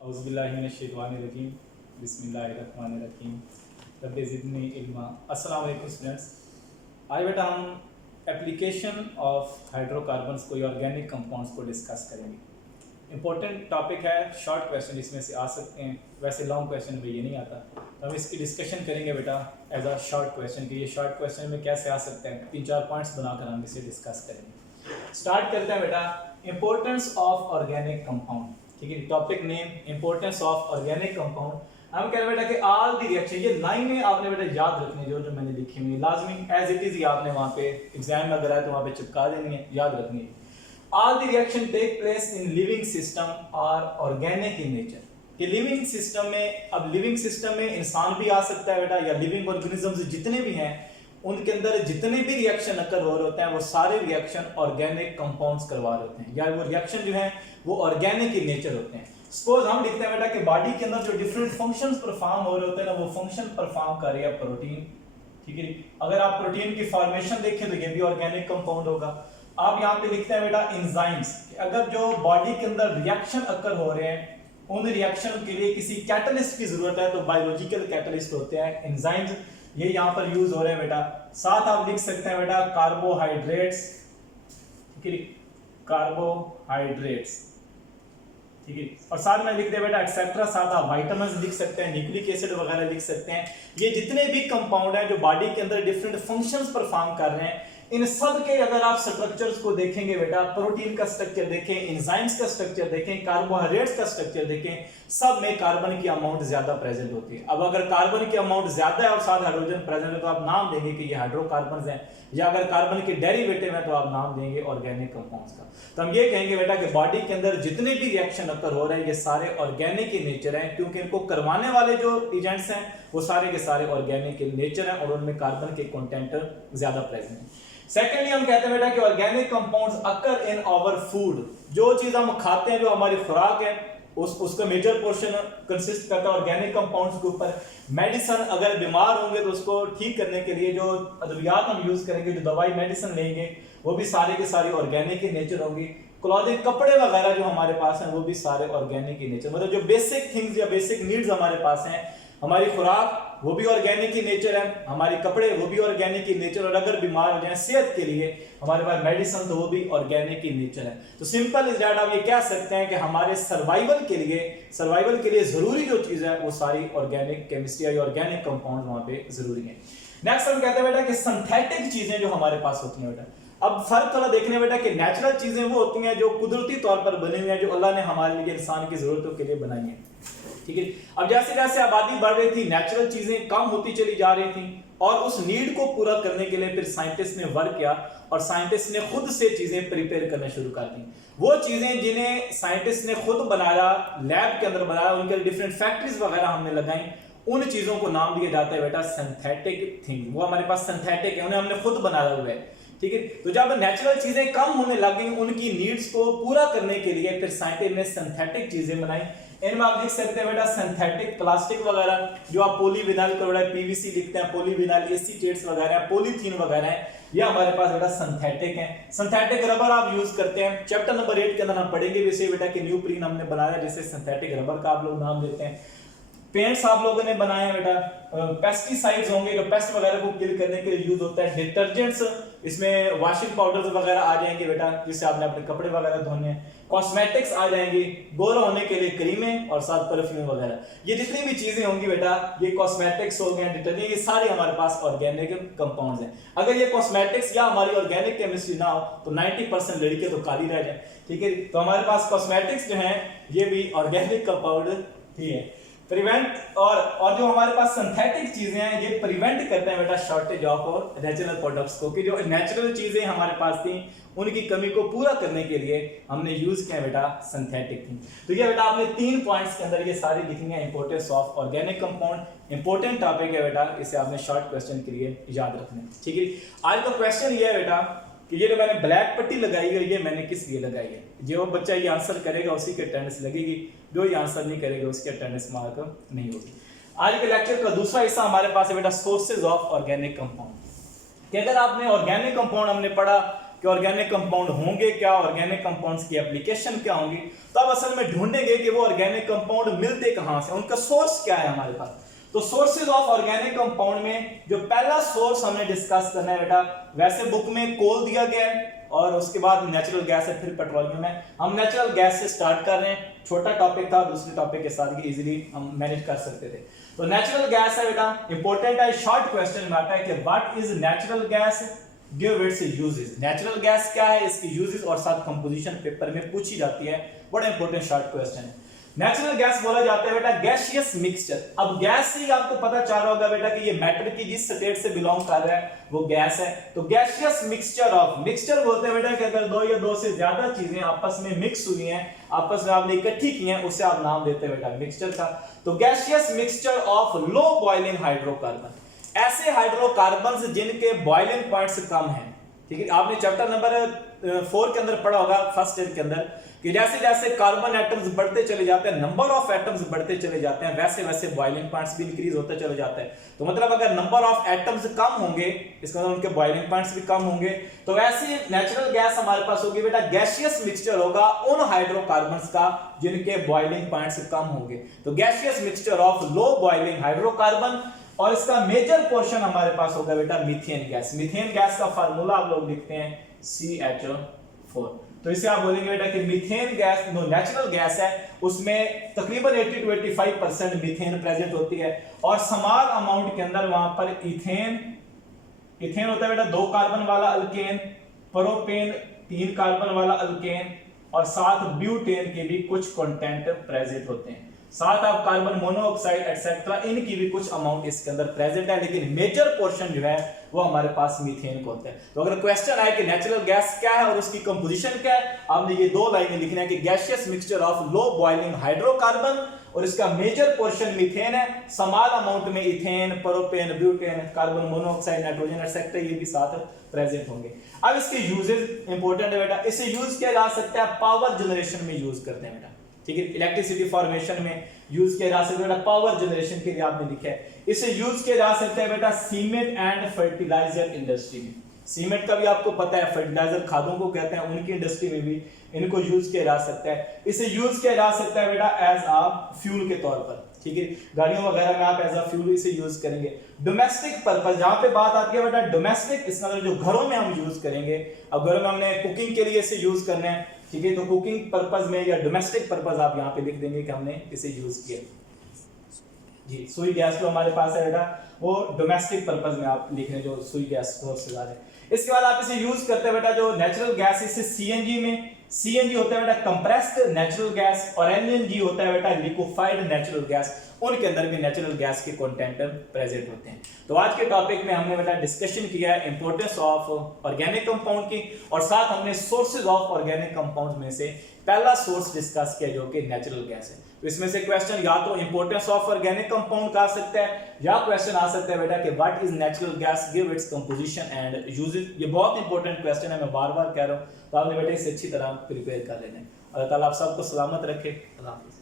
औज़ुबिल्लाहिमिनश्शैतानिर्रजीम बिस्मिल्लाहिर्रहमानिर्रहीम रब्बि ज़िदनी इल्मा। अस्सलाम वालेकुम स्टूडेंट्स। आज बेटा हम एप्लीकेशन ऑफ हाइड्रोकार्बन्स कोई ऑर्गेनिक कंपाउंड्स को डिस्कस करेंगे। इंपॉर्टेंट टॉपिक है, शॉर्ट क्वेश्चन इसमें से आ सकते हैं, वैसे लॉन्ग क्वेश्चन में ये नहीं आता, तो हम इसकी डिस्कशन करेंगे बेटा एज अ शॉर्ट क्वेश्चन कि ये शॉर्ट क्वेश्चन में कैसे आ सकते हैं। 3-4 पॉइंट्स बनाकर हम इसे डिस्कस करेंगे। स्टार्ट करते हैं बेटा, इंपॉर्टेंस ऑफ ऑर्गेनिक कंपाउंड। ठीक है, topic name importance of organic compound. हम कह रहे बेटा कि ऑल द रिएक्शन, ये लाइनें आपने बेटा याद रखनी है, जो मैंने लिखी हुई लाजमी एज इट इज ही आपने वहां पे एग्जाम में अगर आए तो वहां पे चिपका देनी है, याद रखनी है। All the reaction take place in living system are organic in nature. कि लिविंग सिस्टम में, अब लिविंग सिस्टम में इंसान भी आ सकता है बेटा, या लिविंग ऑर्गेनिजम्स जितने भी हैं उनके अंदर जितने भी रिएक्शन अकर हो रहे होते हैं वो सारे रिएक्शन ऑर्गेनिक कंपाउंड्स करवा रहे होते हैं, या वो रिएक्शन जो है वो ऑर्गेनिक इन नेचर होते हैं। सपोज हम लिखते हैं बेटा कि बॉडी के अंदर जो डिफरेंट फंक्शंस परफॉर्म हो रहे होते हैं ना, वो फंक्शन परफॉर्म कर रही है प्रोटीन। ठीक है, अगर आप प्रोटीन की फॉर्मेशन देखें तो ये भी ऑर्गेनिक कंपाउंड होगा। आप यहाँ पे लिखते हैं बेटा एंजाइम्स, अगर जो बॉडी के अंदर रिएक्शन अकर हो रहे हैं उन रिएक्शन के लिए किसी कैटलिस्ट की जरूरत है तो बायोलॉजिकल कैटलिस्ट होते हैं एंजाइम्स, ये यहाँ पर यूज हो रहे हैं बेटा। साथ आप लिख सकते हैं बेटा कार्बोहाइड्रेट्स, ठीक है, कार्बोहाइड्रेट्स, ठीक है, और साथ में लिख दे बेटा एक्सेट्रा। साथ आप विटामिन्स लिख सकते हैं, न्यूक्लिक एसिड वगैरह लिख सकते हैं। ये जितने भी कंपाउंड हैं जो बॉडी के अंदर डिफरेंट फंक्शंस परफॉर्म कर रहे हैं, इन सब के अगर आप स्ट्रक्चर्स को देखेंगे बेटा, प्रोटीन का स्ट्रक्चर देखें, एंजाइम्स का स्ट्रक्चर देखें, कार्बोहाइड्रेट्स का स्ट्रक्चर देखें, सब में कार्बन की अमाउंट ज्यादा प्रेजेंट होती है। अब अगर कार्बन की अमाउंट ज्यादा है और साथ हाइड्रोजन प्रेजेंट है तो आप नाम देंगे कि ये हाइड्रोकार्बन्स हैं, या अगर कार्बन के डेरिवेटिव है तो आप नाम देंगे ऑर्गेनिक कंपाउंड्स का। तो हम ये कहेंगे बेटा कि बॉडी के अंदर जितने भी रिएक्शन अकर हो रहे हैं ये सारे ऑर्गेनिक इन नेचर हैं, क्योंकि इनको करवाने वाले जो एजेंट्स हैं वो सारे के सारे ऑर्गेनिक इन नेचर हैं और उनमें कार्बन के कंटेंट ज्यादा प्रेजेंट है। सेकेंडली हम कहते हैं बेटा कि organic compounds occur in our food. जो चीज हम खाते हैं, जो हमारी खुराक है, उसका मेजर पोर्शन कंसिस्ट करता है ऑर्गेनिक कंपाउंड्स के ऊपर। मेडिसिन, अगर बीमार होंगे तो उसको ठीक करने के लिए जो अद्वियात हम यूज करेंगे, जो दवाई मेडिसिन लेंगे, वो भी सारे के सारे ऑर्गेनिक इन नेचर होंगी। क्लॉथिंग, कपड़े वगैरह जो हमारे पास हैं वो भी सारे ऑर्गेनिक इन नेचर, मतलब जो बेसिक थिंग्स या बेसिक नीड्स हमारे पास हैं, हमारी खुराक वो भी ऑर्गेनिक की नेचर है, हमारे कपड़े वो भी ऑर्गेनिक की नेचर, और अगर बीमार हो जाए सेहत के लिए हमारे पास मेडिसिन तो वो भी ऑर्गेनिक की नेचर है। तो सिंपल इज दैट आप ये कह सकते हैं कि हमारे सर्वाइवल के लिए जरूरी जो चीज है वो सारी ऑर्गेनिक केमिस्ट्री या ऑर्गेनिक कंपाउंड वहां पे जरूरी है। नेक्स्ट हम कहते हैं बेटा कि सिंथेटिक चीजें जो हमारे पास होती हैं बेटा, अब फर्क थोड़ा देखने बेटा कि नेचुरल चीजें वो होती हैं जो कुदरती तौर पर बनी हुई हैं, जो अल्लाह ने हमारे लिए इंसान की जरूरतों के लिए बनाई है। ठीक है, अब जैसे जैसे आबादी बढ़ रही थी नेचुरल चीजें कम होती चली जा रही थी, और उस नीड को पूरा करने के लिए फिर साइंटिस्ट ने वर्क किया और साइंटिस्ट ने खुद से चीजें प्रिपेयर करना शुरू कर दी। वो चीजें जिन्हें साइंटिस्ट ने खुद बनाया, लैब के अंदर बनाया, उनके डिफरेंट फैक्ट्रीज वगैरह हमने लगाई, उन चीजों को नाम दिया जाता है बेटा सिंथेटिक थिंग। वो हमारे पास सिंथेटिक है, उन्हें हमने खुद बनाया हुआ है। ठीक है, तो जब नेचुरल चीजें कम होने लगी, उनकी नीड्स को पूरा करने के लिए फिर साइंटिस्ट ने सिंथेटिक चीजें बनाई। इनमें आप लिख सकते हैं बेटा सिंथेटिक प्लास्टिक वगैरह, जो आप पॉलीविनाइल को बेटा पीवीसी लिखते हैं, पॉलीविनाइल एसीटेट्स वगैरह, पॉलीथीन वगैरह है, ये हमारे पास बेटा सिंथेटिक है। सिंथेटिक रबर आप यूज करते हैं, चैप्टर नंबर 8 के अंदर हम पढ़ेंगे वैसे बेटा कि न्यूप्रीन हमने बनाया, जिसे सिंथेटिक रबर का आप लोग नाम देते हैं। पेंट्स आप लोगों ने बनाए बेटा, पेस्टिसाइड्स होंगे जो पेस्ट वगैरह को किल करने के लिए यूज होता है। डिटर्जेंट्स, इसमें वॉशिंग पाउडर्स वगैरह आ जाएंगे बेटा, जिससे आपने अपने कपड़े वगैरह धोने हैं। कॉस्मेटिक्स आ जाएंगे, गोरा होने के लिए क्रीमें और साथ परफ्यूम वगैरह, ये जितनी भी चीजें होंगी बेटा, ये कॉस्मेटिक्स हो गए, डिटर्जेंट, ये सारे हमारे पास ऑर्गेनिक कंपाउंड्स हैं। अगर ये कॉस्मेटिक्स या हमारी ऑर्गेनिक केमिस्ट्री ना हो तो 90% लड़के तो काली रह जाए। ठीक है, तो हमारे पास कॉस्मेटिक्स जो हैं ये भी ऑर्गेनिक कंपाउंड ही है। प्रिवेंट, और जो हमारे पास सिंथेटिक चीजें हैं ये प्रिवेंट करते हैं बेटा शॉर्टेज ऑफ नेचुरल प्रोडक्ट्स को, कि जो नेचुरल चीजें हमारे पास थी उनकी कमी को पूरा करने के लिए हमने यूज किया बेटा सिंथेटिक थिंग। तो ये बेटा आपने 3 पॉइंट्स के अंदर ये सारी लिखनी है, importance of organic compound, important topic है बेटा, इसे आपने शॉर्ट क्वेश्चन के लिए याद रखना है। ठीक है, आज का क्वेश्चन ये है बेटा कि ये जो मैंने ब्लैक पट्टी लगाई है ये मैंने किस लिए लगाई है। जो बच्चा ये आंसर करेगा उसी की अटेंडेंस लगेगी, जो ये आंसर नहीं करेगा उसकी अटेंडेंस मार्क नहीं होगी। आज के लेक्चर का दूसरा हिस्सा हमारे पास है बेटा सोर्सेज ऑफ ऑर्गेनिक कंपाउंड, कि अगर आपने ऑर्गेनिक कंपाउंड हमने पढ़ा कि ऑर्गेनिक कंपाउंड होंगे क्या, ऑर्गेनिक कंपाउंड्स की एप्लीकेशन क्या होंगी, तो आप असल में ढूंढेंगे कि वो ऑर्गेनिक कंपाउंड मिलते कहां से, उनका सोर्स क्या है हमारे पास। तो सोर्सेज ऑफ ऑर्गेनिक कंपाउंड में जो पहला सोर्स हमने डिस्कस करना है बेटा, वैसे बुक में कोल दिया गया है और उसके बाद नेचुरल गैस है, फिर पेट्रोलियम है। हम नेचुरल गैस से स्टार्ट कर रहे हैं, छोटा टॉपिक था, दूसरे टॉपिक के साथ भी इजीली हम मैनेज कर सकते थे। तो नेचुरल गैस है बेटा, इंपॉर्टेंट है, शॉर्ट क्वेश्चन में आता है कि what is natural gas, give its uses. Natural gas क्या है, इसकी यूजेस और साथ कंपोजिशन पेपर में पूछी जाती है, बड़ा इंपॉर्टेंट शॉर्ट क्वेश्चन है। नेचुरल गैस बोला जाता है बेटा गैसियस मिक्सचर। अब गैस से ही आपको पता चल रहा होगा बेटा कि ये मैटर की जिस स्टेट से बिलोंग कर रहा है वो गैस है। तो गैसियस मिक्सचर ऑफ, मिक्सचर बोलते हैं बेटा कि अगर दो या दो से ज्यादा चीजें आपस में मिक्स हुई हैं, आपस में आपने इकट्ठी की हैं, उसे आप नाम देते हैं बेटा मिक्सचर का। तो gaseous mixture of low boiling hydrocarbon, ऐसे हाइड्रोकार्बन जिनके बॉइलिंग पॉइंट्स कम है। ठीक है, आपने चैप्टर नंबर 4 के अंदर पढ़ा होगा, फर्स्ट ईयर के अंदर, कि जैसे जैसे कार्बन एटम्स बढ़ते चले जाते हैं, नंबर ऑफ एटम्स बढ़ते चले जाते हैं, वैसे वैसे बॉइलिंग पॉइंट्स भी इंक्रीज होते चले जाते हैं। तो मतलब अगर नंबर ऑफ एटम्स कम होंगे, इसका मतलब उनके बॉइलिंग पॉइंट्स भी कम होंगे। तो ऐसी नेचुरल गैस हमारे पास होगी बेटा गैसियस मिक्सचर होगा उन हाइड्रोकार्बन्स का जिनके बॉइलिंग पॉइंट्स कम होंगे। तो gaseous mixture of low boiling hydrocarbon, और इसका मेजर पोर्शन हमारे पास होगा बेटा मीथेन गैस। मीथेन गैस का फार्मूला आप लोग लिखते हैं CH4। तो इसे आप बोलेंगे बेटा कि मीथेन गैस जो नेचुरल गैस है उसमें तकरीबन 80 to 85% मीथेन प्रेजेंट होती है, और स्मॉल अमाउंट के अंदर वहां पर इथेन होता है बेटा 2 कार्बन वाला अल्केन, प्रोपेन 3 कार्बन वाला अल्केन, और साथ ब्यूटेन के भी कुछ कंटेंट प्रेजेंट होते हैं, साथ आप कार्बन मोनोऑक्साइड एक्सेट्रा इनकी भी कुछ अमाउंट इसके अंदर प्रेजेंट है, लेकिन मेजर पोर्शन जो है वो हमारे पास मीथेन को होता है। तो अगर क्वेश्चन आए कि नेचुरल गैस क्या है और उसकी कंपोजिशन क्या है, आपने ये 2 लाइनें लिखना है कि gaseous mixture of low boiling hydrocarbon, और इसका मेजर पोर्शन मीथेन है, स्मॉल अमाउंट में ethane, propane, butane, carbon monoxide, nitrogen etcetera ये भी साथ प्रेजेंट होंगे। अब इसके यूजेस इंपॉर्टेंट है बेटा, इसे यूज किया जा सकता है पावर जनरेशन में यूज करते हैं बेटा। ठीक है, इलेक्ट्रिसिटी फॉर्मेशन में यूज किया जा सकता है बेटा, पावर जनरेशन के लिए आपने लिखा है। इसे यूज किया जा सकता है बेटा सीमेंट एंड फर्टिलाइजर इंडस्ट्री में। सीमेंट का भी आपको पता है, फर्टिलाइजर खादों को कहते हैं, उनकी इंडस्ट्री में भी इनको यूज किया जा सकता है। इसे यूज किया जा सकता है बेटा एज अ फ्यूल के तौर पर। ठीक है, गाड़ियों वगैरह में आप एज अ फ्यूल इसे यूज करेंगे। डोमेस्टिक पर्पस, जहां पे बात आती है बेटा डोमेस्टिक, इसका मतलब जो घरों में हम यूज करेंगे, अब घरों में हमने कुकिंग के लिए इसे यूज करना है। ठीक है, तो कुकिंग पर्पस में या डोमेस्टिक पर्पस आप यहाँ पे लिख देंगे कि हमने इसे यूज किया। जी, सुई गैस जो हमारे पास है बेटा वो डोमेस्टिक पर्पस में आप लिख रहे हैं, जो सुई गैस सोर्स से है। इसके बाद आप इसे यूज करते हैं बेटा जो नेचुरल गैस, इसे सीएनजी में, सीएनजी होता है बेटा कंप्रेस्ड नेचुरल गैस, और एलएनजी होता है बेटा लिक्विफाइड नेचुरल गैस, उनके अंदर भी नेचुरल गैस के कंटेंट प्रेजेंट होते हैं। तो आज के टॉपिक में हमने बेटा डिस्कशन किया है इंपॉर्टेंस ऑफ ऑर्गेनिक कंपाउंड की, और साथ हमने सोर्सेज ऑफ ऑर्गेनिक कंपाउंड में से पहला सोर्स डिस्कस किया जो कि नेचुरल गैस है। तो इसमें से क्वेश्चन या तो इंपॉर्टेंस ऑफ ऑर्गेनिक कंपाउंड का आ सकता है, या क्वेश्चन आ सकता है बेटा कि what is natural gas, give its composition and uses. ये बहुत इंपॉर्टेंट क्वेश्चन है, मैं बार बार कह रहा हूँ, तो आपने बेटा इसे अच्छी तरह प्रिपेयर कर लेना है। अल्लाह ताला आप सबको सलामत रखे। अल्लाह हाफिज़।